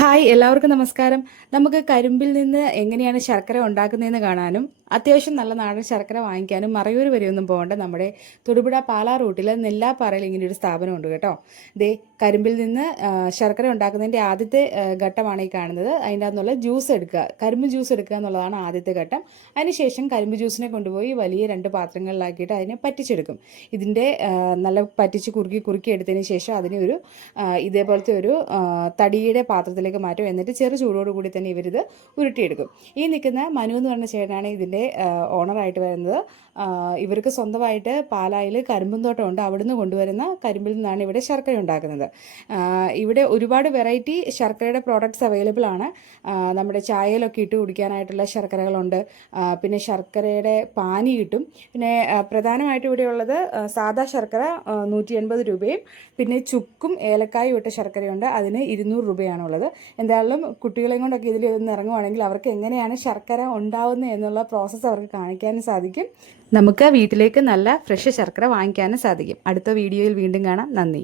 Hi എല്ലാവർക്കും നമസ്കാരം. നമുക്ക് കരിമ്പിൽ നിന്ന് എങ്ങനെയാണ് ശർക്കര ഉണ്ടാക്കുന്നതെന്ന് കാണാനും അത്യാവശ്യം നല്ല നാടൻ ശർക്കര വാങ്ങിക്കാനും മറയൂർ വരെയൊന്നും പോകേണ്ട നമ്മുടെ തൊടുപുഴ പാലാ റൂട്ടിൽ നെല്ലാപ്പാറയിൽ ഇങ്ങനെ ഒരു സ്ഥാപനമുണ്ട് കേട്ടോ. ദേ കരിമ്പിൽ നിന്ന് ശർക്കര ഉണ്ടാക്കുന്നതിൻ്റെ ആദ്യത്തെ ഘട്ടമാണ് ഈ കാണുന്നത്. അതിൻ്റെ അകത്തുനിന്നുള്ള ജ്യൂസ് എടുക്കുക, കരിമ്പ് ജ്യൂസ് എടുക്കുക എന്നുള്ളതാണ് ആദ്യത്തെ ഘട്ടം. അതിനുശേഷം കരിമ്പ് ജ്യൂസിനെ കൊണ്ടുപോയി വലിയ 2 പാത്രങ്ങളിലാക്കിയിട്ട് അതിനെ പറ്റിച്ചെടുക്കും. ഇതിൻ്റെ നല്ല പറ്റിച്ച് കുറുക്കി കുറുക്കി എടുത്തതിന് ശേഷം അതിനെ ഒരു ഇതേപോലത്തെ ഒരു തടിയുടെ പാത്രത്തിലേക്ക് മാറ്റും. എന്നിട്ട് ചെറു ചൂടോടുകൂടി തന്നെ ഇവരിത് ഉരുട്ടിയെടുക്കും. ഈ നിൽക്കുന്ന മനു എന്ന് പറഞ്ഞ ചേട്ടനാണ് ഇതിൻ്റെ ഓണറായിട്ട് വരുന്നത്. ഇവർക്ക് സ്വന്തമായിട്ട് പാലായിൽ കരിമ്പും തോട്ടമുണ്ട്. അവിടുന്ന് കൊണ്ടുവരുന്ന കരിമ്പിൽ നിന്നാണ് ഇവിടെ ശർക്കര ഉണ്ടാക്കുന്നത്. ഇവിടെ ഒരുപാട് വെറൈറ്റി ശർക്കരയുടെ പ്രോഡക്റ്റ്സ് അവൈലബിൾ ആണ്. നമ്മുടെ ചായയിലൊക്കെ ഇട്ട് കുടിക്കാനായിട്ടുള്ള ശർക്കരകളുണ്ട്. പിന്നെ ശർക്കരയുടെ പാനി കിട്ടും. പിന്നെ പ്രധാനമായിട്ടും ഇവിടെയുള്ളത് സാദാ ശർക്കര 180 രൂപയും പിന്നെ ചുക്കും ഏലക്കായും ഇട്ട ശർക്കരയുണ്ട്. അതിന് 200 രൂപയാണുള്ളത്. എന്തായാലും കുട്ടികളെയും കൊണ്ടൊക്കെ ഇതിൽ ഒന്ന് ഇറങ്ങുവാണെങ്കിൽ അവർക്ക് എങ്ങനെയാണ് ശർക്കര ഉണ്ടാവുന്നത് എന്നുള്ള പ്രോസസ്സ് അവർക്ക് കാണിക്കാനും സാധിക്കും. നമുക്ക് വീട്ടിലേക്ക് നല്ല ഫ്രഷ് ശർക്കര വാങ്ങിക്കാനും സാധിക്കും. അടുത്ത വീഡിയോയിൽ വീണ്ടും കാണാം. നന്ദി.